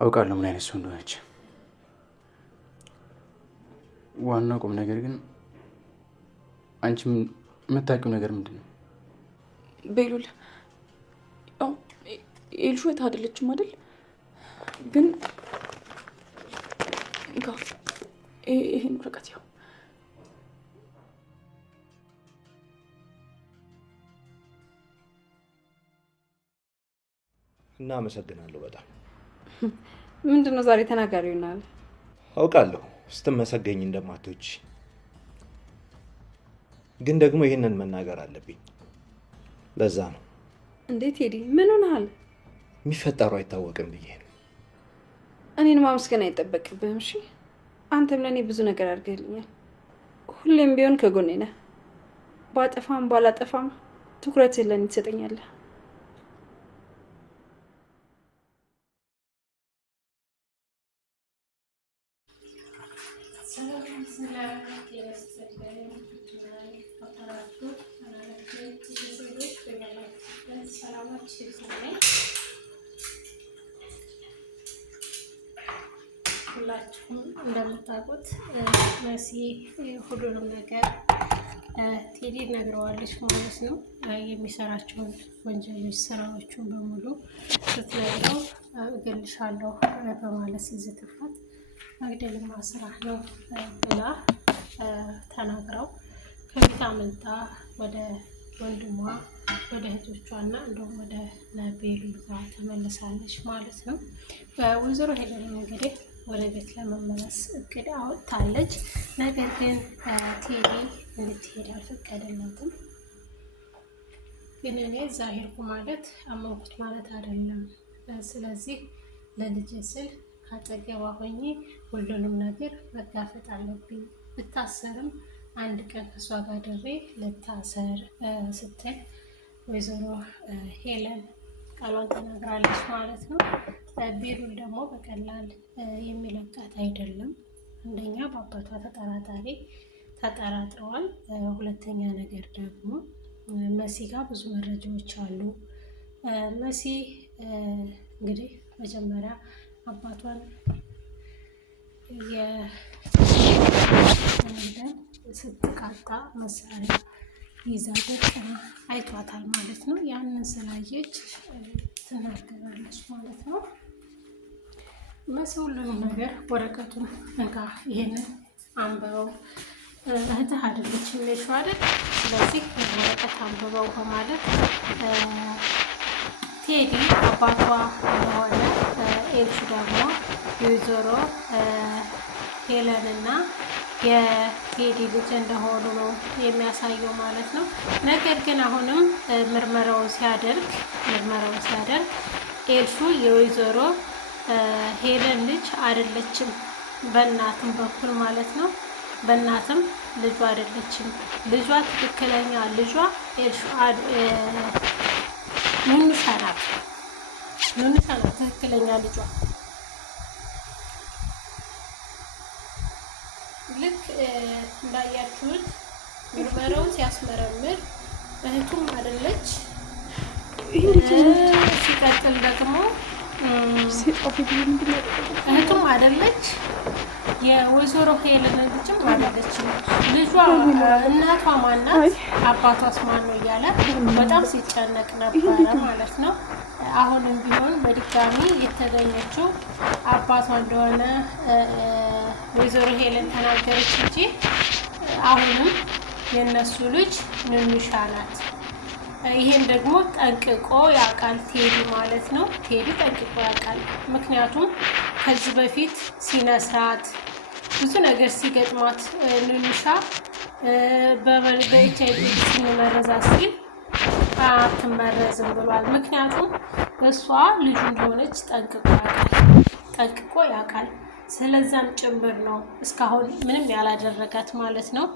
አውቃለሁ ምን አይነት ሰው እንደሆነች። ዋናው ቁም ነገር ግን አንቺ የምታውቂው ነገር ምንድን ነው? ቤሉል ኤልሹ የት አይደለችም አይደል? ግን ይሄን ወረቀት ያው እናመሰግናለሁ በጣም። ምንድነው ዛሬ ተናጋሪው ይሆናል? አውቃለሁ ስትመሰገኝ እንደማትወጪ፣ ግን ደግሞ ይሄንን መናገር አለብኝ። ለዛ ነው። እንዴት ሄዲ? ምን ሆነሃል? የሚፈጠሩ አይታወቅም ብዬ ነው። እኔን ማመስገን አይጠበቅብህም። እሺ አንተም ለእኔ ብዙ ነገር አድርገልኛል። ሁሌም ቢሆን ከጎኔ ነህ። ባጠፋም ባላጠፋም ትኩረትህን ለእኔ ትሰጠኛለህ። ሁላችሁም እንደምታውቁት መሲ ሁሉንም ነገር ቴዲ ነግረዋለች ማለት ነው። የሚሰራቸውን ወንጀሎች ስራዎቹን በሙሉ ስትነግረው እገልሻለሁ በማለት ሲዝትፋት መግደልማ ስራህ ነው ብላ ተናግረው ከቤት አመልጣ ወደ ወንድሟ ወደ እህቶቿና እንደውም ወደ ቤሉል ጋር ተመልሳለች ማለት ነው። ወይዘሮ ሄለን እንግዲህ ወደ ቤት ለመመለስ እቅድ አውጥታለች። ነገር ግን ቴዲ እንድትሄድ አልፈቀደላትም። ግን እኔ እዛ ሄድኩ ማለት አመንኩት ማለት አይደለም። ስለዚህ ለልጄ ስል ካጠገቧ ሆኜ ሁሉንም ነገር መጋፈጥ አለብኝ። ብታሰርም አንድ ቀን ከሷ ጋር ድሬ ልታሰር ስትል ወይዘሮ ሄለን ቃሏን ተናግራለች ማለት ነው። ቤሉል ደግሞ በቀላል የሚለቃት አይደለም። አንደኛ በአባቷ ተጠራጥረዋል። ሁለተኛ ነገር ደግሞ መሲ ጋር ብዙ መረጃዎች አሉ። መሲ እንግዲህ መጀመሪያ አባቷን ስትቃጣ መሳሪያ ይዛ ደቅና አይቷታል ማለት ነው። ያንን ስላየች ትናገራለች ማለት ነው። መሲ ሁሉንም ነገር ወረቀቱን እንካ ይሄንን አንብበው እህትህ አይደለችም ልጅሽ አይደል? ስለዚህ ወረቀት አንብበው በማለት ቴዲ አባቷ እንደሆነ ኤልሹ ደግሞ የወይዘሮ ሄለንና የቴዲ ልጅ እንደሆኑ ነው የሚያሳየው ማለት ነው። ነገር ግን አሁንም ምርመራውን ሲያደርግ ኤልሹ የወይዘሮ ሄለን ልጅ አይደለችም፣ በእናትም በኩል ማለት ነው። በእናትም ልጇ አይደለችም። ልጇ ትክክለኛ ልጇ ኤልሹ ኑኑሻ ናት። ትክክለኛ ልጇ። ልክ እንዳያችሁት ምርመራውን ሲያስመረምር እህቱም አይደለች። ሲቀጥል ደግሞ እህቱም አይደለች፣ የወይዘሮ ሄለን ልጅም አይደለችም። ልጇ እናቷ ማናት አባቷስ ማን ነው እያለ በጣም ሲጨነቅ ነበረ ማለት ነው። አሁንም ቢሆን በድጋሚ የተገኘችው አባቷ እንደሆነ ወይዘሮ ሄለን ተናገረች እንጂ አሁንም የእነሱ ልጅ ኑኑሻ ናት። ይሄን ደግሞ ጠንቅቆ ያውቃል ቴዲ ማለት ነው። ቴዲ ጠንቅቆ ያውቃል። ምክንያቱም ከዚህ በፊት ሲነስራት ብዙ ነገር ሲገጥማት ኑኑሻ በኤችአይቪ ሲመረዛት ሲል አትመረዝም ብሏል። ምክንያቱም እሷ ልጁ እንደሆነች ጠንቅቆ ያውቃል። ስለዛም ጭምር ነው እስካሁን ምንም ያላደረጋት ማለት ነው።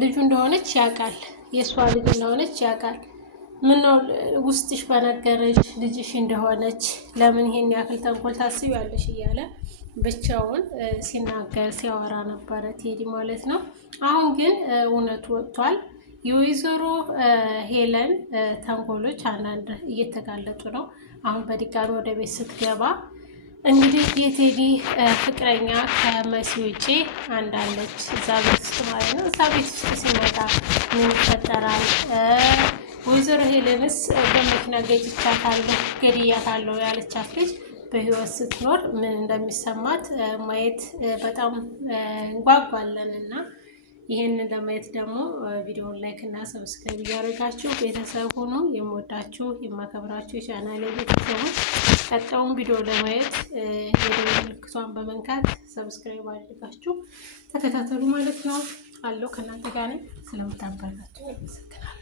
ልጁ እንደሆነች ያውቃል። የእሷ ልጅ እንደሆነች ያውቃል። ምነው ውስጥሽ በነገረሽ ልጅሽ እንደሆነች ለምን ይሄን ያክል ተንኮል ታስቢያለሽ እያለ ብቻውን ሲናገር ሲያወራ ነበረ ቴዲ ማለት ነው። አሁን ግን እውነቱ ወጥቷል። የወይዘሮ ሄለን ተንኮሎች አንዳንድ እየተጋለጡ ነው። አሁን በድጋሚ ወደ ቤት ስትገባ እንግዲህ የቴዲ ፍቅረኛ ከመሲ ውጪ አንዳለች እዛ ቤት ውስጥ ማለት ነው። እዛ ቤት ውስጥ ሲመጣ ምን ይፈጠራል? ወይዘሮ ሄለንስ በመኪና ገጭቻታለሁ ገድያታለሁ ያለቻት ልጅ በህይወት ስትኖር ምን እንደሚሰማት ማየት በጣም እንጓጓለን እና ይሄንን ለማየት ደግሞ ቪዲዮውን ላይክ እና ሰብስክራይብ እያደረጋችሁ ቤተሰብ ሁኑ። የምወዳችሁ የማከብራችሁ የቻናሌ ቤተሰቦች ቀጣዩን ቪዲዮ ለማየት የደወል ምልክቷን በመንካት ሰብስክራይብ አድርጋችሁ ተከታተሉ ማለት ነው። አለው ከእናንተ ጋር ነኝ። ስለምታበረታችሁ አመሰግናለሁ።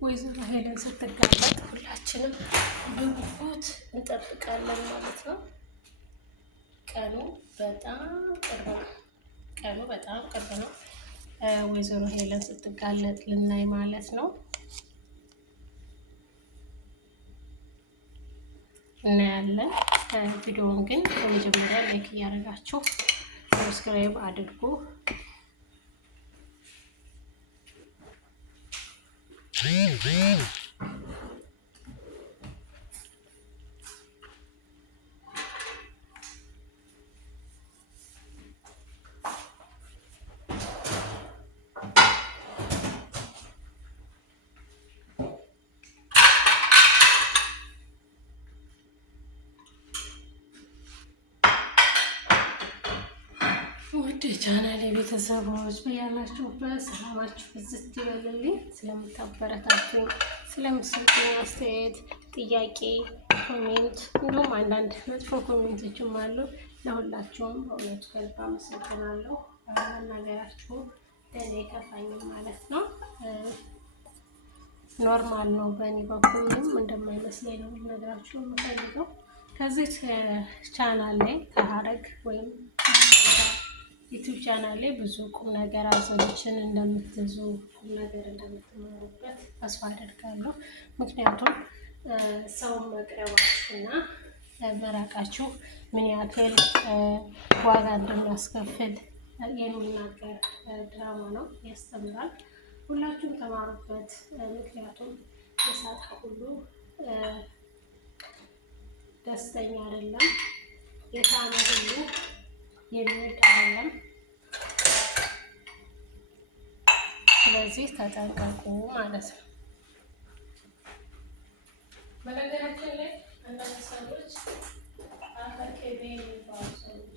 ወይዘሮ ሄለን ስትጋለጥ ሁላችንም በጉጉት እንጠብቃለን ማለት ነው። ቀኑ በጣም ቅርብ ነው። ወይዘሮ ሄለን ስትጋለጥ ልናይ ማለት ነው። እናያለን። ቪዲዮውን ግን በመጀመሪያ ላይክ እያደረጋችሁ ሰብስክራይብ አድርጉ። ውድ ቻናሌ ቤተሰቦች በያላችሁበት ሰላማችሁ ብዝት ይበልልኝ። ስለምታበረታቱኝ፣ ስለምትሰጡኝ አስተያየት፣ ጥያቄ፣ ኮሜንት እንዲሁም አንዳንድ መጥፎ ኮሜንቶችም አሉ። ለሁላችሁም በእውነቱ ከልብ አመሰግናለሁ። መናገራችሁ ለእኔ ከፋኝም ማለት ነው። ኖርማል ነው። በእኔ በኩል ምንም እንደማይመስለኝ ነው ልነግራችሁ የምፈልገው። ከዚህ ቻናል ላይ ከሀረግ ወይም ዩቲዩብ ቻናል ላይ ብዙ ቁም ነገር አዘሎችን እንደምትይዙ ቁም ነገር እንደምትማሩበት ተስፋ አደርጋለሁ። ምክንያቱም ሰውን መቅረባችሁና መራቃችሁ ምን ያክል ዋጋ እንደሚያስከፍል የሚናገር ድራማ ነው። ያስተምራል። ሁላችሁም ተማሩበት። ምክንያቱም የሳቀ ሁሉ ደስተኛ አይደለም፣ የሳቀ ሁሉ የሚወድ አይደለም። ስለዚህ ተጠንቀቁ ማለት ነው። በነገራችን ላይ አንዳንድ ሰዎች አፈቅቤ የሚባሉ ሰዎች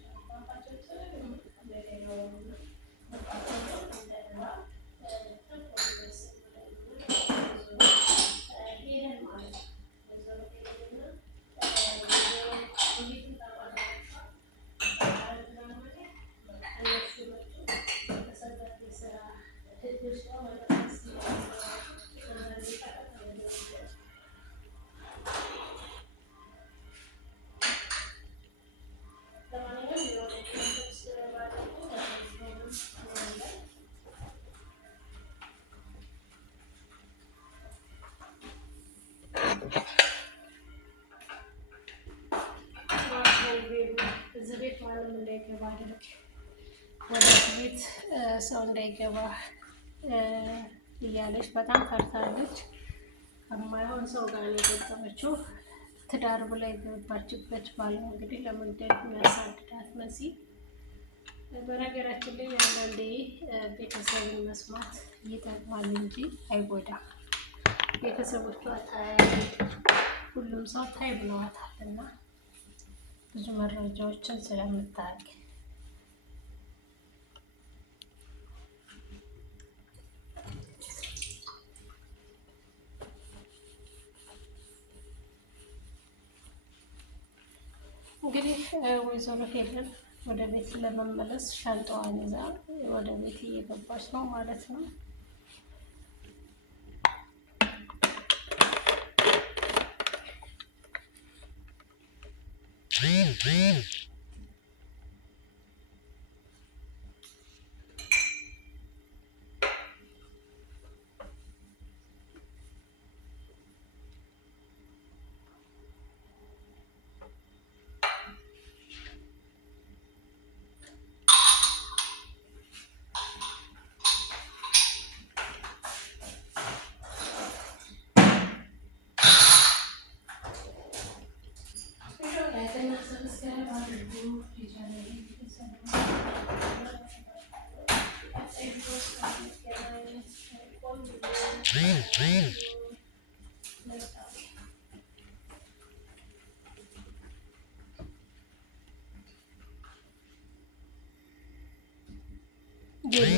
እዚህ ቤት ማንም እንዳይገባ አድርግ፣ ወደዚህ ቤት ሰው እንዳይገባ እያለች በጣም ፈርታለች። ከማይሆን ሰው ጋር የገጠመችው ትዳር ብላ የገባችበት ባል እንግዲህ ለመግደል የሚያሳድዳት መሲ። በነገራችን ላይ አንዳንዴ ቤተሰብን መስማት ይጠቅማል እንጂ አይጎዳም። ቤተሰቦቿ ታይ ሁሉም ሰው ታይ ብለዋታል እና ብዙ መረጃዎችን ስለምታውቅ እንግዲህ ወይዘሮ ሄለን ወደ ቤት ለመመለስ ሻንጣዋን ይዛ ወደ ቤት እየገባች ነው ማለት ነው።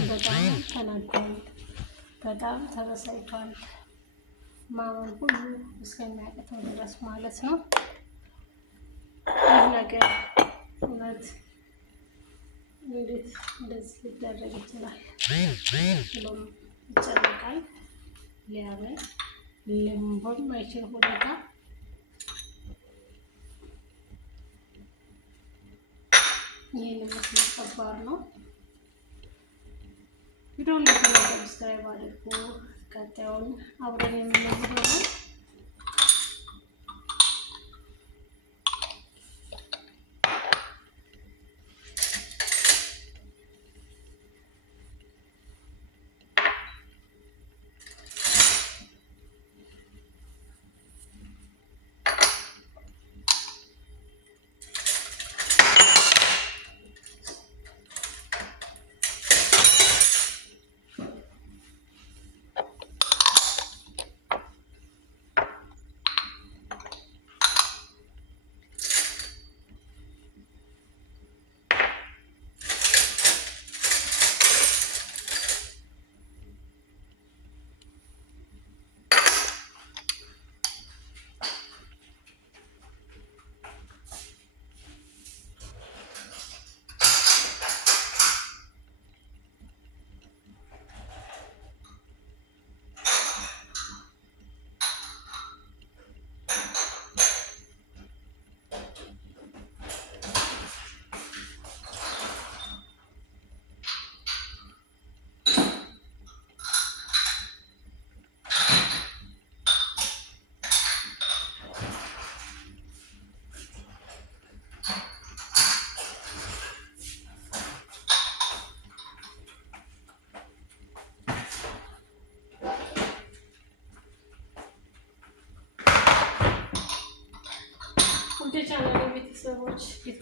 በጣም ተናዷል፣ በጣም ተበሳጭቷል። ማመን ሁሉ እስከሚያቅተው ድረስ ማለት ነው። ይህ ነገር እውነት እንዴት እንደዚህ ሊደረግ ይችላል ብሎም ይጨነቃል። ሊያምን በማይችል ሁኔታ ይህን መስሎ ከባድ ነው። ቪዲዮውን ሰብስክራይብ አድርጉ። ቀጣዩን አብረን የምናየው ይሆናል። ቻናል ቤተሰቦች እንዴት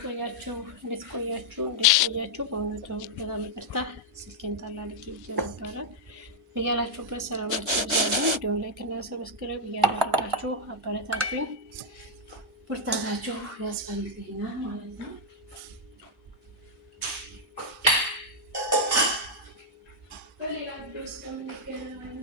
ቆያችሁ? በእውነቱ በጣም ይቅርታ ስልኬን ታላልቅ ይዤ ነበረ። እያላችሁበት ሰላማችሁ ይብዛልኝ። ቪዲዮ ላይክ እና ሰብስክራይብ እያደረጋችሁ አበረታቱኝ። ብርታታችሁ ያስፈልገኛል ማለት ነው። በሌላ ቪዲዮ እስከምንገናኝ